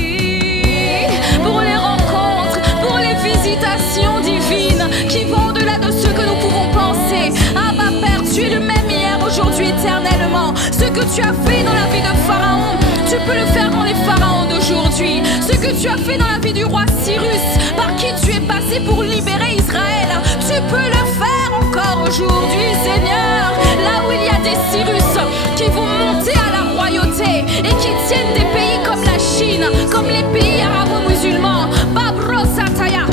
pour les rencontres, pour les visitations divines qui vont au-delà de ce que nous pouvons penser. Abba Père, tu es le même hier, aujourd'hui, éternellement. Ce que tu as fait dans la vie de Pharaon, tu peux le faire dans les pharaons d'aujourd'hui. Ce que tu as fait dans la vie du roi Cyrus, par qui tu es passé pour libérer Israël, tu peux le faire encore aujourd'hui, Seigneur. Là où il y a des Cyrus qui vont monter à la royauté et qui tiennent des pays comme la Chine, comme les pays arabo-musulmans, Babro Sataya,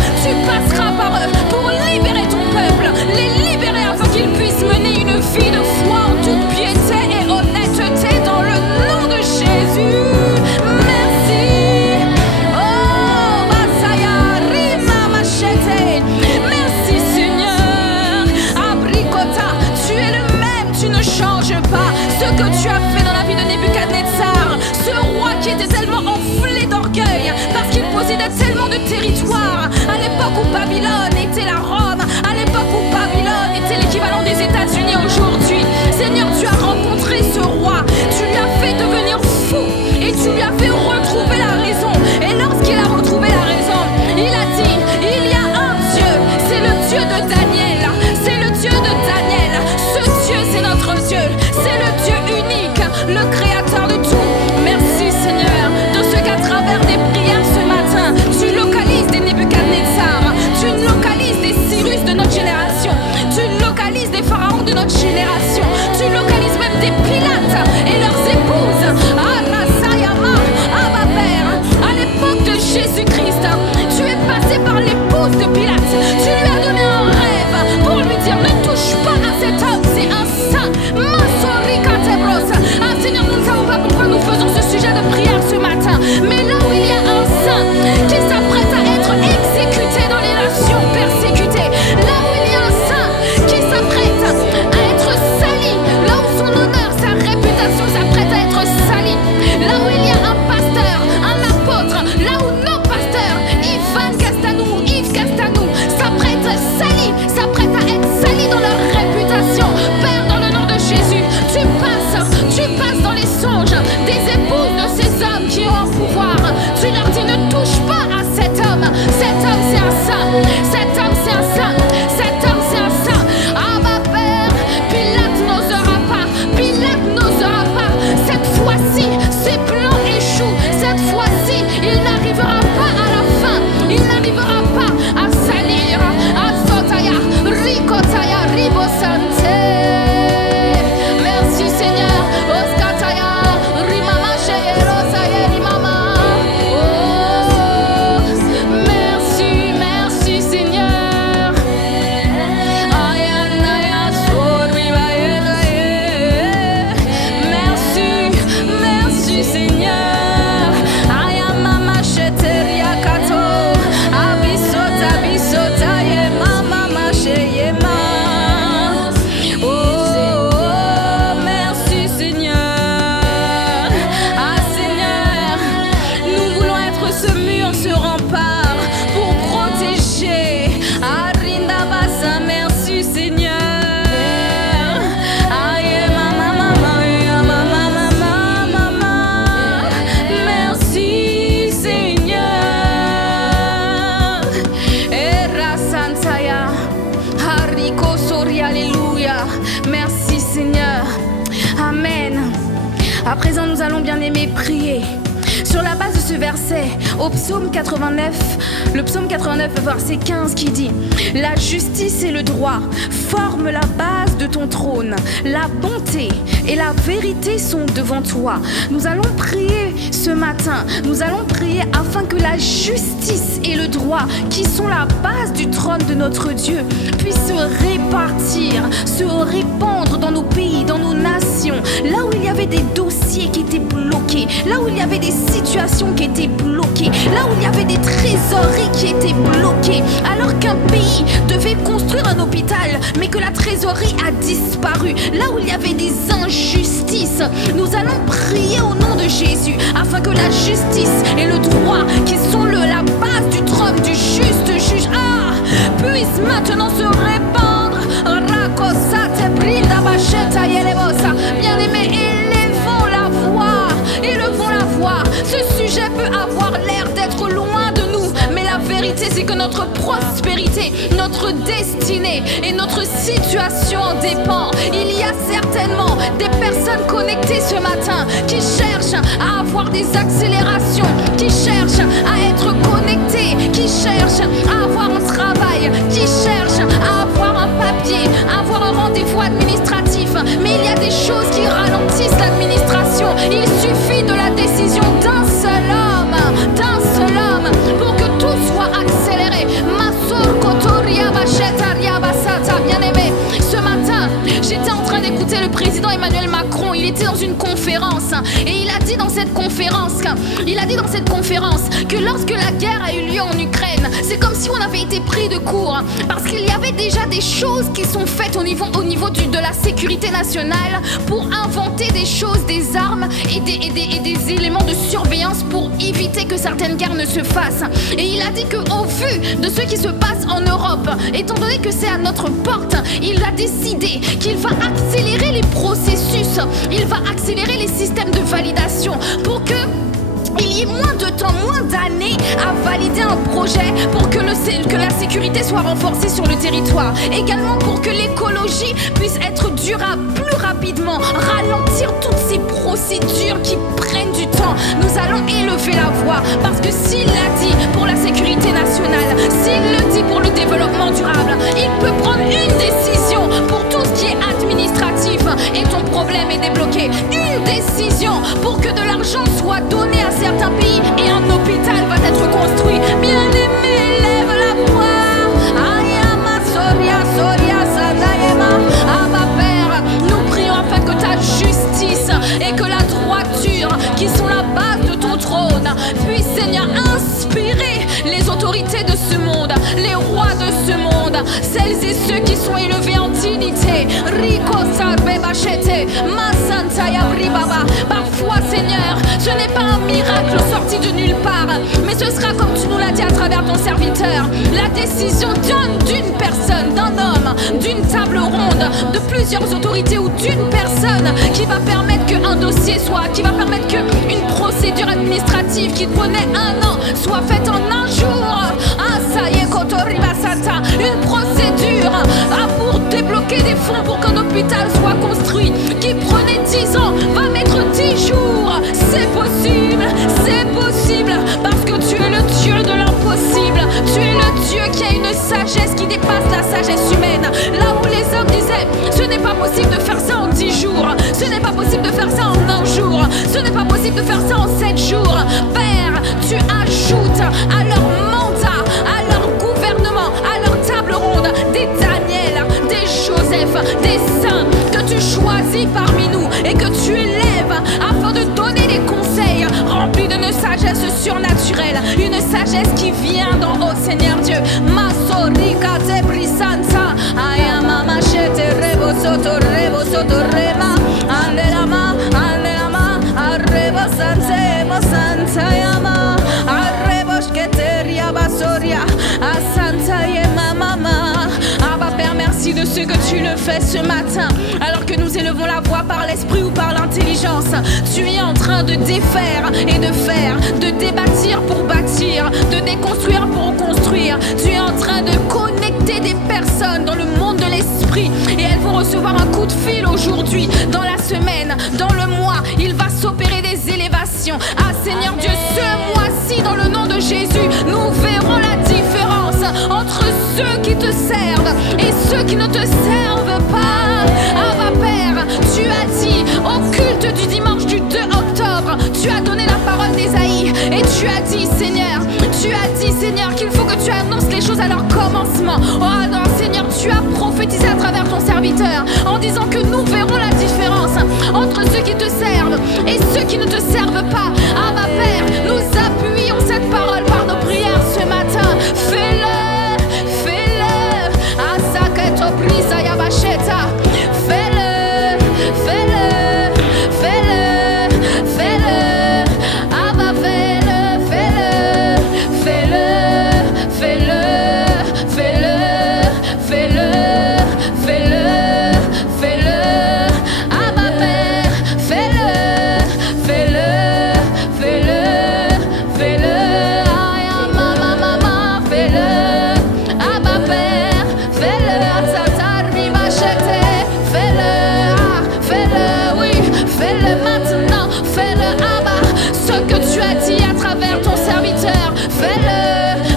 À présent, nous allons bien aimer prier. Sur la base de ce verset, au psaume 89, le psaume 89, verset 15 qui dit « La justice et le droit forment la base de ton trône. La bonté et la vérité sont devant toi. » Nous allons prier ce matin. Nous allons prier afin que la justice et le droit, qui sont la base du trône de notre Dieu, puissent se répartir, se répandre dans nos pays, dans nos nations. Là où il y avait des dossiers qui étaient bloqués, là où il y avait des situations qui étaient bloquées, là où il y avait des trésoreries qui étaient bloquées, alors qu'un pays devait construire un hôpital, mais que la trésorerie a disparu, là où il y avait des injustices, nous allons prier au nom de Jésus, afin que la justice et le droit, qui sont la base du trône du juste juge, puissent maintenant se répandre. Bien-aimés, élevons la voix, élevons la voix. Ce sujet peut avoir l'air d'être loin de nous, mais la vérité c'est que notre prospérité, notre destinée et notre situation en dépend. Il y a certainement des personnes connectées ce matin qui cherchent à avoir des accélérations, qui cherchent à être connectées, qui cherchent à avoir un travail, qui cherchent à avoir un papier, à avoir un rendez-vous administratif. Mais il y a des choses qui ralentissent l'administration. Il suffit de la décision d'un seul homme pour que tout soit accéléré. Bien-aimé, ce matin, j'étais en train d'écouter le président Emmanuel Macron. Il était dans une conférence et il a dit dans cette conférence que lorsque la guerre a eu lieu en Ukraine, c'est comme si on avait été pris de court, parce qu'il y avait déjà des choses qui sont faites au niveau de la sécurité nationale pour inventer des choses, des armes et des éléments de surveillance pour éviter que certaines guerres ne se fassent. Et il a dit qu'au vu de ce qui se passe en Europe, étant donné que c'est à notre porte, il a décidé qu'il va accélérer les processus, il va accélérer les systèmes de validation pour que il y ait moins de temps, moins d'années à valider un projet pour que la sécurité soit renforcée sur le territoire. Également pour que l'écologie puisse être durable plus rapidement, ralentir toutes ces procédures qui prennent du temps. Nous allons élever la voix parce que s'il l'a dit pour la sécurité nationale, s'il le dit pour le développement durable, il peut prendre une décision pour tout ce qui est administratif et ton problème est débloqué. Une décision pour que de l'argent soit donné à certains pays et un hôpital va être construit. Bien-aimé, lève la voix. Ayama, Soria, Soria, Sanayama. Abba Père, nous prions afin que ta justice et que la droiture, qui sont la base de ton trône, puisse, Seigneur, inspirer les autorités de ce monde, les rois de ce monde, celles et ceux qui sont élevés en dignité. Rico Sarbe Bachete, Masantaya Bribaba. Parfois, Seigneur, ce n'est pas un miracle sorti de nulle part, mais ce sera comme tu nous l'as dit à travers ton serviteur, la décision d'une personne, d'un homme, d'une table ronde, de plusieurs autorités ou d'une personne qui va permettre qu'un dossier qui va permettre qu'une procédure administrative qui prenait 1 an soit faite en 1 jour. Une procédure pour débloquer des fonds pour qu'un hôpital soit construit qui prenait 10 ans va mettre 10 jours. C'est possible parce que tu es le Dieu de l'impossible. Tu es le Dieu qui a une sagesse qui dépasse la sagesse humaine. Là où les hommes disaient ce n'est pas possible de faire ça en 10 jours, ce n'est pas possible de faire ça en 1 jour, ce n'est pas possible de faire ça en 7 jours. Père, tu ajoutes à leur mandat, à leur gouvernement, à leur table ronde des Daniel, des Joseph, des saints que tu choisis parmi nous et que tu élèves afin de donner des conseils remplis d'une sagesse surnaturelle, une sagesse qui vient d'en haut, Seigneur Dieu. Masorika te brisanta, ayama machete rebo soto rema, alelama, arrebo sante mosanta yama, arrebo shketeria basoria, asanta yema mama. Abba Père, merci de ce que tu le fais ce matin, alors que nous élevons la voix par l'esprit ou par l'intelligence. Tu es en train de défaire et de faire, de débâtir pour bâtir, de déconstruire pour construire. Tu es en train de connecter des personnes dans le monde de l'esprit et elles vont vont recevoir un coup de fil aujourd'hui, dans la semaine, dans le mois. Il va s'opérer des élévations. Ah Seigneur Dieu, ce mois-ci, dans le nom de Jésus, nous verrons la différence entre ceux qui te servent et ceux qui ne te servent pas. Ah ma Père, tu as dit au culte du dimanche du 2 octobre, tu as donné la parole d'Ésaïe et tu as dit Seigneur qu'il faut que tu annonces les choses à leur commencement. Oh non Seigneur, tu as prophétisé à travers ton serviteur en disant que nous verrons la différence entre ceux qui te servent et ceux qui ne te servent pas. Ah ma Père, nous appuyons cette parole par nos prières ce matin. Fais-le, fais-le. Asaketo brisa yabasheta. Fais-le, fais-le, fais-le, fais-le. Ah bah fais-le, fais-le, fais-le, fais-le, fais-le, fais-le, fais-le, fais-le. Ah ma Père, fais-le, fais-le, fais-le, fais-le. Ah ma maman, fais-le. Ah ma Père, fais-le. Asatarni machete, fais-le, ah, fais-le, oui, fais-le maintenant, fais-le, Abba. Ce que tu as dit à travers ton serviteur, fais-le,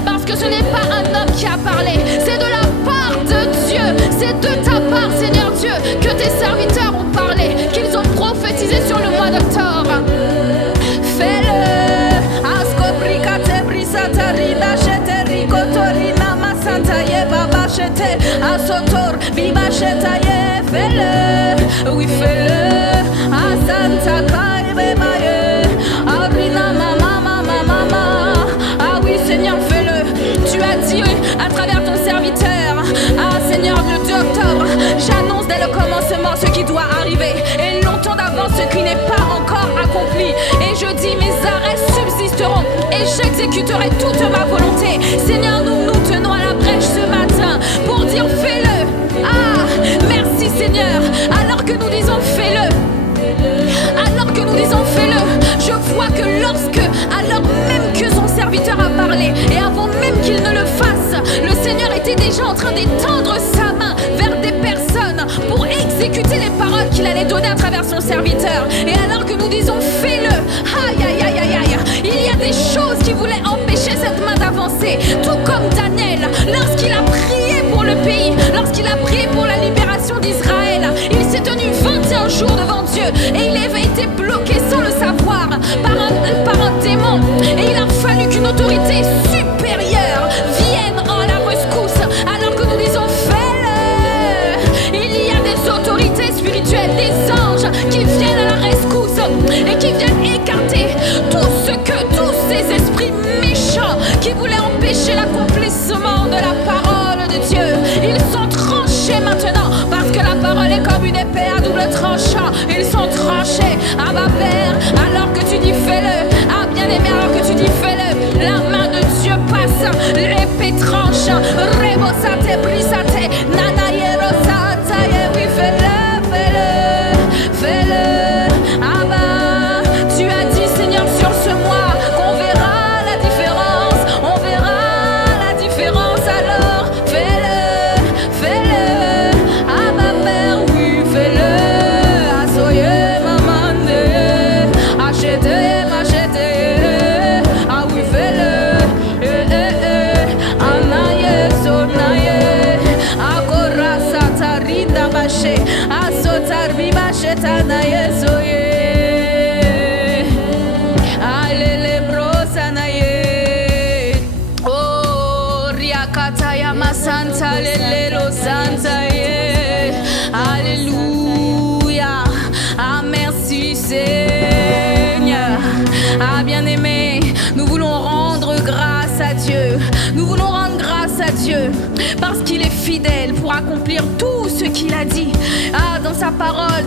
parce que ce n'est pas un homme qui a parlé, c'est de la part de Dieu, c'est de ta part, Seigneur Dieu, que tes serviteurs ont parlé, qu'ils ont prophétisé sur le mois d'octobre. Fais-le, Askobrikate brisata rida shete rikotorina masanta ye baba shete asotor biba shetaye. Fais-le, oui fais-le, asanta kaibe maye arina mama mama mama. Ah oui Seigneur, fais-le. Tu as dit à travers ton serviteur, ah Seigneur, le 2 octobre, j'annonce dès le commencement ce qui doit arriver et longtemps d'avance ce qui n'est pas encore accompli. Et je dis mes arrêts subsisteront et j'exécuterai toute ma volonté. Seigneur, nous nous tenons à la brèche ce matin pour dire fais-le. Ah, merci Seigneur. Alors que nous disons fais-le, alors que nous disons fais-le, je vois que alors même que son serviteur a parlé et avant même qu'il ne le fasse, le Seigneur était déjà en train d'étendre sa main vers des personnes pour exécuter les paroles qu'il allait donner à travers son serviteur. Et alors que nous disons fais-le, aïe aïe aïe aïe aïe, il y a des choses qui voulaient empêcher cette main d'avancer, tout comme Daniel lorsqu'il a prié pour le pays, lorsqu'il a prié pour la libération d'Israël. Il s'est tenu 21 jours devant Dieu et il avait été bloqué sans le savoir par un démon. Et il a fallu qu'une autorité supérieure vienne en la rescousse. Alors que nous disons fais-le, il y a des autorités spirituelles, des anges qui viennent à la rescousse et qui viennent écarter tous ces esprits méchants qui voulaient empêcher l'accomplissement de la parole de Dieu. Ils sont tranchés maintenant parce que la parole est comme une épée à double tranchant. Ils sont tranchés. Ah ma Père, alors que tu dis fais-le, ah bien-aimé, alors que tu dis fais-le, la main de Dieu passe, l'épée tranche, rebosate, brisate, nanayero sataye, oui fais-le, fais-le, fais-le. Ah bah, tu as dit Seigneur sur ce mois qu'on verra la différence, on verra la différence, alors fais-le, fais-le. Ah ma Père, oui fais-le, asoye mamande, achete machete, ah oui fais-le, anaye sonaye, akora satarida bache, asotar bibache tanaye soye. Santa lelelo santa ye. Alléluia. Ah merci Seigneur. Ah bien-aimé, nous voulons rendre grâce à Dieu. Nous voulons rendre grâce à Dieu parce qu'il est fidèle pour accomplir tout ce qu'il a dit. Ah, dans sa parole,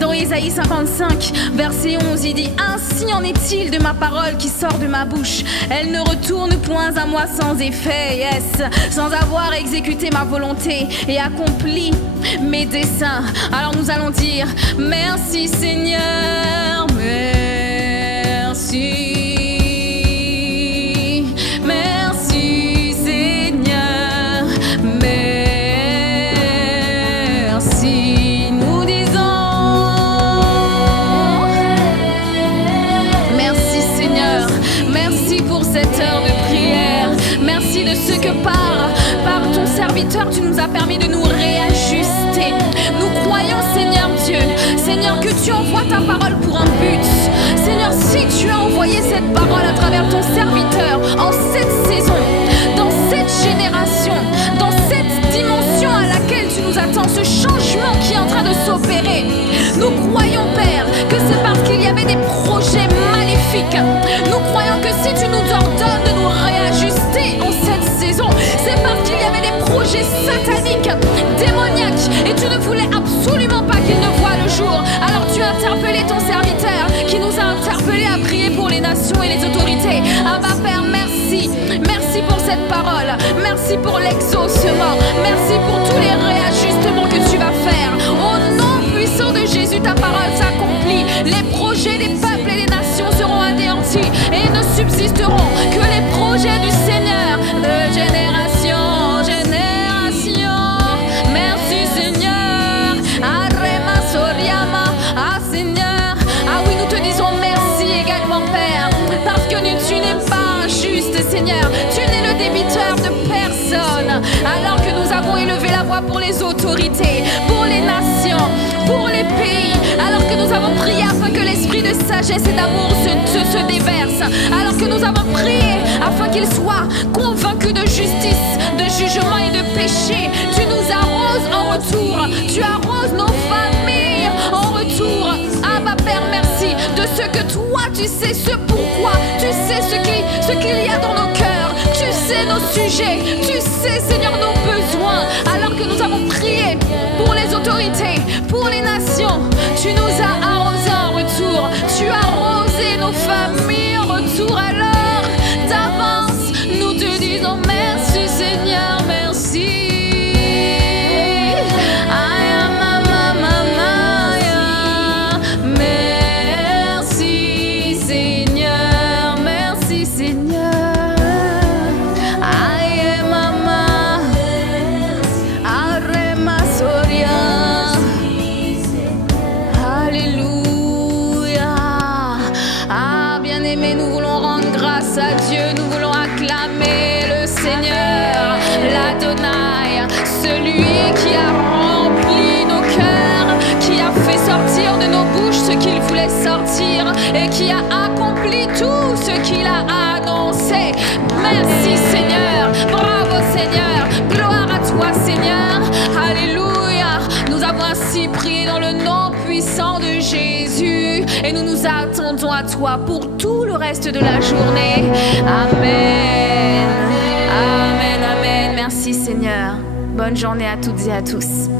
dans Ésaïe 55, verset 11, il dit « Ainsi en est-il de ma parole qui sort de ma bouche. Elle ne retourne point à moi sans effet, yes, sans avoir exécuté ma volonté et accompli mes desseins. » Alors nous allons dire « Merci Seigneur, merci. » Merci. serviteurs, tu nous as permis de nous réajuster. Nous croyons, Seigneur Dieu, Seigneur, que tu envoies ta parole pour un but. Seigneur, si tu as envoyé cette parole à travers ton serviteur en cette saison, dans cette génération, dans cette dimension à laquelle tu nous attends, ce changement qui est en train de s'opérer, nous croyons, Père, que c'est parce qu'il y avait des projets maléfiques. Nous croyons que si tu nous ordonnes de nous réajuster en cette saison, c'est parce qu'il y avait des projets sataniques, démoniaques, et tu ne voulais absolument pas qu'ils ne voient le jour. Alors tu as interpellé ton serviteur qui nous a interpellés à prier pour les nations et les autorités. Abba Père, merci. Merci pour cette parole. Merci pour l'exaucement. Merci pour tous les réajustements que tu vas faire. Au nom puissant de Jésus, ta parole s'accomplit. Les projets des peuples et des nations seront anéantis et ne subsisteront que les projets du Seigneur de génération en génération. Merci Seigneur. Arema Soriama. Ah Seigneur. Ah oui, nous te disons merci également, Père, parce que tu n'es pas injuste, Seigneur. Tu n'es le débiteur de personne. Alors que nous avons élevé la voix pour les autorités, pour les nations, pour les pays, alors que nous avons prié afin que l'esprit de sagesse et d'amour se déverse, alors que nous avons prié afin qu'ils soient convaincus de justice, de jugement et de péché, tu nous arroses en retour, tu arroses nos familles en retour. Abba Père, merci de ce que toi tu sais ce pourquoi, tu sais ce qu'il y a dans nos cœurs, tu sais nos sujets, tu sais Seigneur nos besoins. Alors que nous avons prié pour les autorités, pour les nations, tu nous as arrosés en retour, tu as arrosé nos familles en retour. Alors d'avance nous te disons merci Seigneur, merci. À Dieu, nous voulons acclamer le Seigneur, l'Adonai, celui qui a rempli nos cœurs, qui a fait sortir de nos bouches ce qu'il voulait sortir et qui a accompli tout ce qu'il a annoncé. Merci Seigneur, bravo Seigneur, gloire à toi Seigneur, alléluia. Nous avons ainsi prié dans le nom puissant de Jésus et nous nous attendons à toi pour tout le reste de la journée. Amen. Amen, amen. Merci Seigneur. Bonne journée à toutes et à tous.